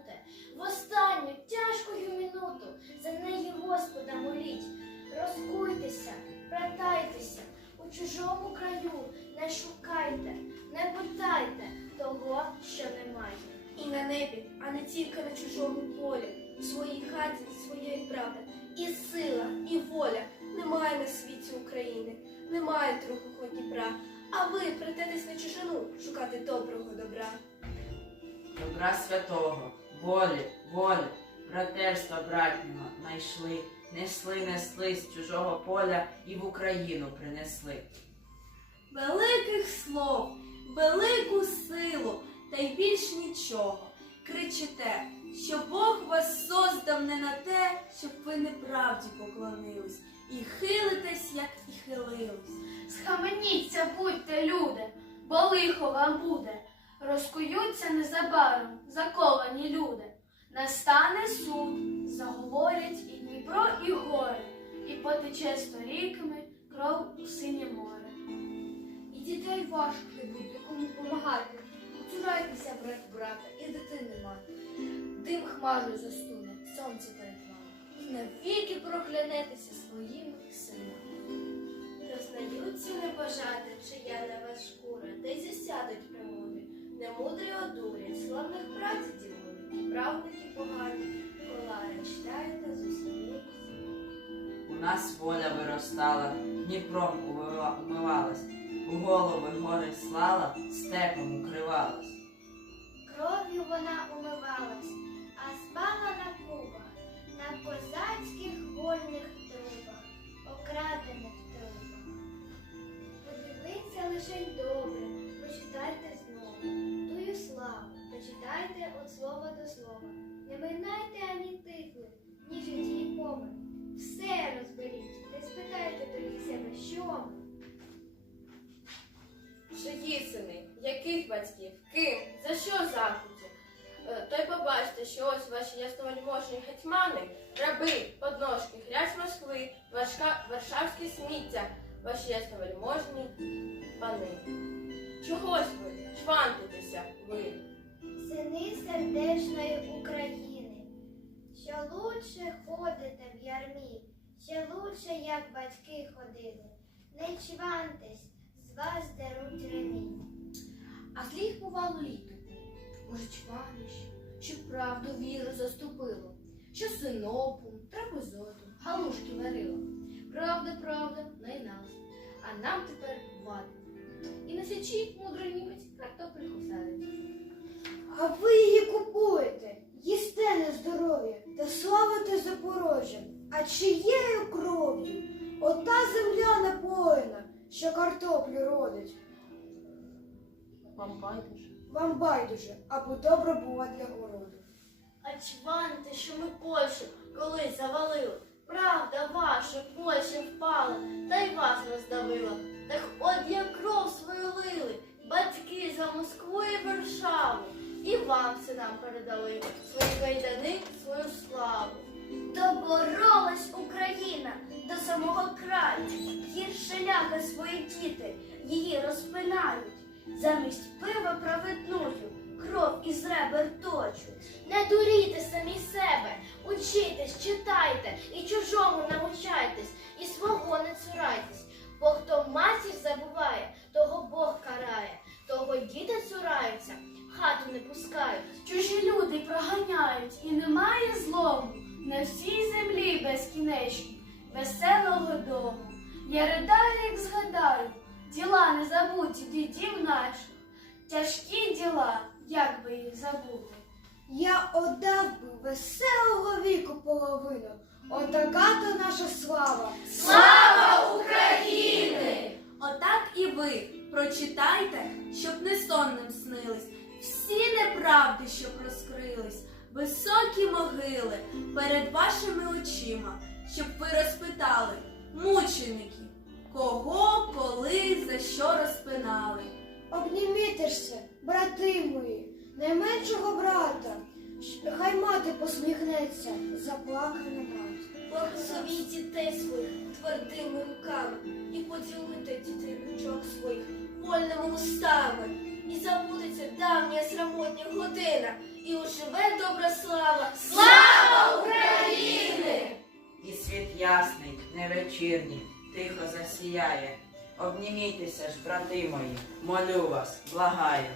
люте, в останню тяжкою минуту за неї Господа моліть. Розкуйтеся, братайтеся, у чужому краю не шукайте, не питайте того, що немає. І на небі, а не тільки на чужому полі, у своїй хаті своєї правди. І сила, і воля немає на світі України, немає другого Дніпра. А ви прийдетесь на чужину шукати доброго добра. Добра святого, волі, волі, братерства братнього найшли, несли, несли з чужого поля і в Україну принесли. Великих слов, велику силу, та й більш нічого. Кричите, що Бог вас создав не на те, щоб ви неправді поклонились, і хилитесь, як і хилились. Схаменіться, будьте люди, бо лихо вам буде. Розкуються незабаром заковані люди. Настане суд, заговорять і Дніпро, і гори, і потече сторіками кров у синє море. І дітей важко не буде кому помагати. Уцурайтеся, брат брата, і дитини мати. Дим хмарою застуне, сонце перед. І навіки проклянетеся своїми Немудрі одурять, славних прадідів великі, правники погані, колари читаєте з усієї У нас воля виростала, Дніпром умивалась, у голови гори слала, степом укривалась. Слова. Не минайте ані тихли, ні житті й помин. Все розберіть, не спитайте тоді себе, що ми. Чиї сини? Яких батьків? Ким? За що закуті? Е, То й побачите, що ось ваші ясновельможні гетьмани, раби, подножки, грязь Москви, важка, варшавське сміття, ваші ясновельможні пани. Чогось ви, чвантитеся ви. Сини лучше ходите в ярмі, ще лучше, як батьки ходили. Не чвантесь, з вас деруть ремінь. А злих бувало літо. Може, чваниш, що правду віру заступило, що синопом, трапезотом, галушки варило. Правда, правда, не й нас. А нам тепер вада. І на січі мудрий німець картопельку садить. А ви її купуєте, їсте на здоров'я та славите Запорожжя. А чиєю кров'ю? Ота земля напоїна, що картоплю родить. Вам байдуже. Вам байдуже, аби добре була для городу. А чваньте, що ми Польщу колись завалили. Правда ваша, Польща впала, та й вас роздавила. Так от як кров свою лили, батьки за Москву і Варшаву. І вам синам передали свої кайдани, свою славу. Доборолась Україна до самого краю, гірше ляга свої діти, її розпинають. Замість пива праведною кров із ребер точуть. Не дурійте самі себе, учітесь, читайте і чужому навчайтесь, немає злому на всій землі безкінечній, веселого дому. Я ридаю, як згадаю, діла не забуті дідів наших, тяжкі діла, як би їх забути. Я отдав би веселого віку половину. Отака то наша слава. Слава України! Отак і ви прочитайте, щоб не сонним снились, всі неправди, щоб розкрились, високі могили перед вашими очима, щоб ви розпитали, мученики, кого, коли, за що розпинали. Обнімітеся, брати мої, найменшого брата. Хай мати посміхнеться, заплакана мати. Благословіть дітей своїх твердими руками і поділуйте дітей ручок своїх вольними устами. І забудеться давня срамотня година, і уживе добра слава. Слава України! І світ ясний, невечірній, тихо засіяє. Обнімітеся ж, брати мої, молю вас, благаю.